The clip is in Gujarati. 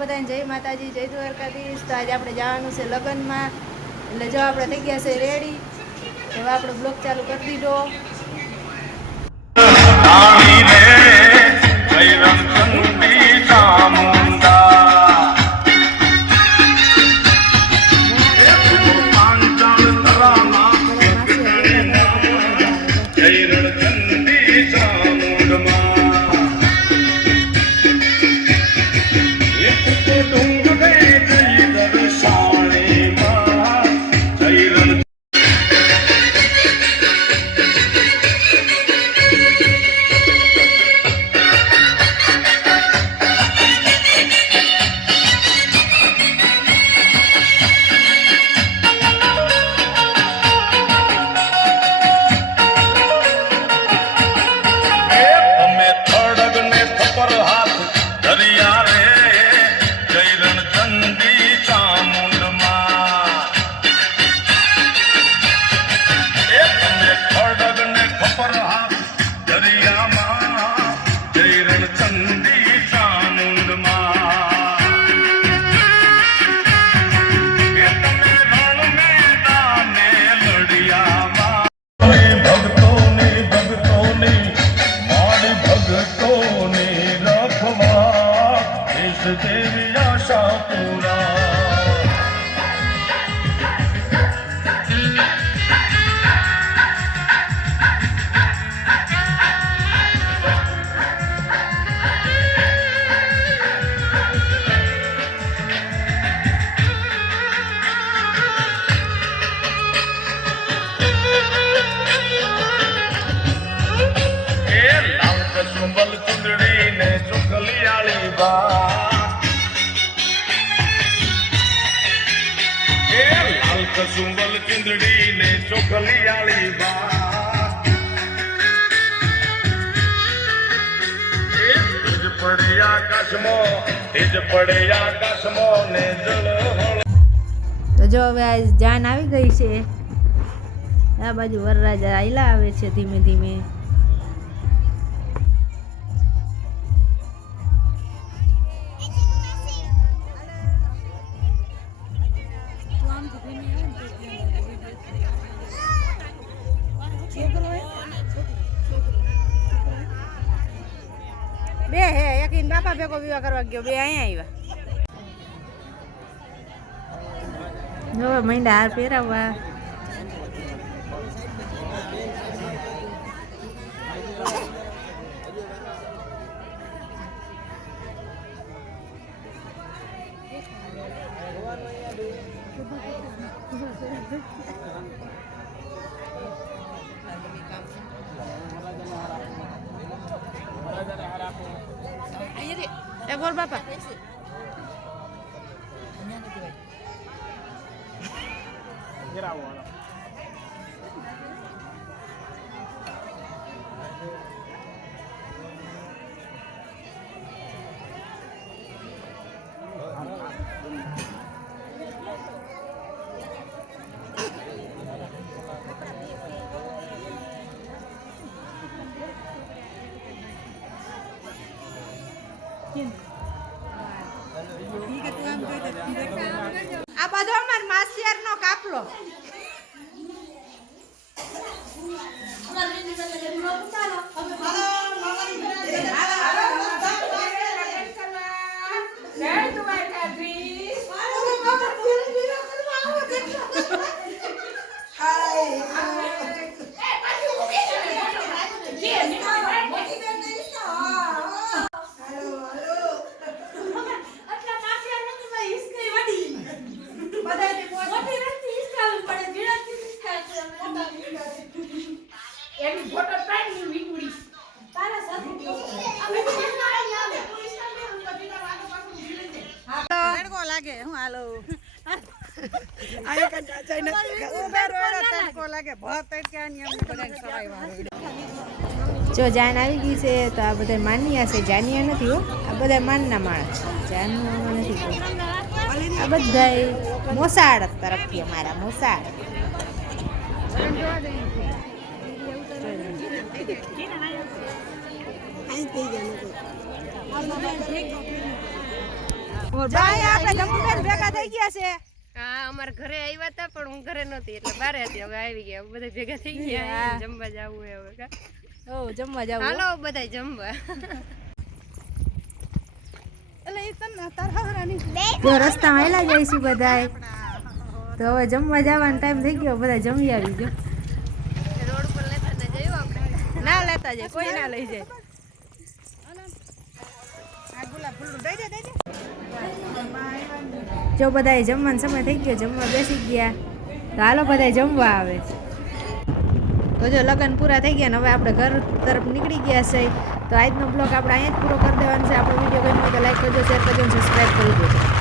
બધાને જય માતાજી, જય દ્વારકાધીશ। તો આજે આપણે જવાનું છે લગ્નમાં, એટલે જો આપણે થઈ ગયા છે રેડી। હવે આપણો બ્લોગ ચાલુ કરી દીધો। કસુંબલ ચુંદડી ને ચોખલિયાળી બા તેજ પડે આકાશમાં ને જળ। તો જો હવે આ જાન આવી ગઈ છે, આ બાજુ વરરાજા આયલા આવે છે ધીમે ધીમે। બે હે એક બાપા ભેગો વિવાહ કરવા ગયો, બે અહીંયા આવ્યા। હવે મહિના હાર પહેરાવવા। એ બોલ બાપા, આ બધો અમાર માસિયાર નો કાપલો। લાગે હું હાલો જો જાન આવી ગઈ છે। તો આ બધા માન્યા છે, જાનિયા નથી હો, આ બધા માનના માણસ, જાનનું નથી। આ બધા મોસાળ તરફથી અમારા મોસાળ। આપણે જમુબેન ભેગા થઈ ગયા છે. હા અમારા ઘરે આવ્યા હતા પણ હું ઘરે નહોતી એટલે બારે હતી. હવે આવી ગયા બધા ભેગા થઈ ગયા. હા. જમવા જાવું હે હવે કા. ઓ જમવા જાવ. હાલો બધા જમવા. જો રસ્તામાં હેલા જઈશું બધાય. તો હવે જમવા જવાનો ટાઈમ થઈ ગયો, બધા જમી આવી ગયો. રોડ પર લેતા ને જયું આપણે. ના લેતા જાય, કોઈ ના લઈ જાય. જો બધાય જમવાનો સમય થઈ ગયો, જમવા બેસી ગયા. તો હાલો બધાય જમવા આવે. તો જો લગ્ન પૂરા થઈ ગયા ને હવે આપણે ઘર તરફ નીકળી ગયા છે. તો આજનો બ્લોગ આપણે અહીંયા જ પૂરો કરી દેવાનો છે. આપણો વિડીયો ગમ્યો હોય તો લાઈક કરજો, શેર કરજો અને સબસ્ક્રાઈબ કરી દેજો.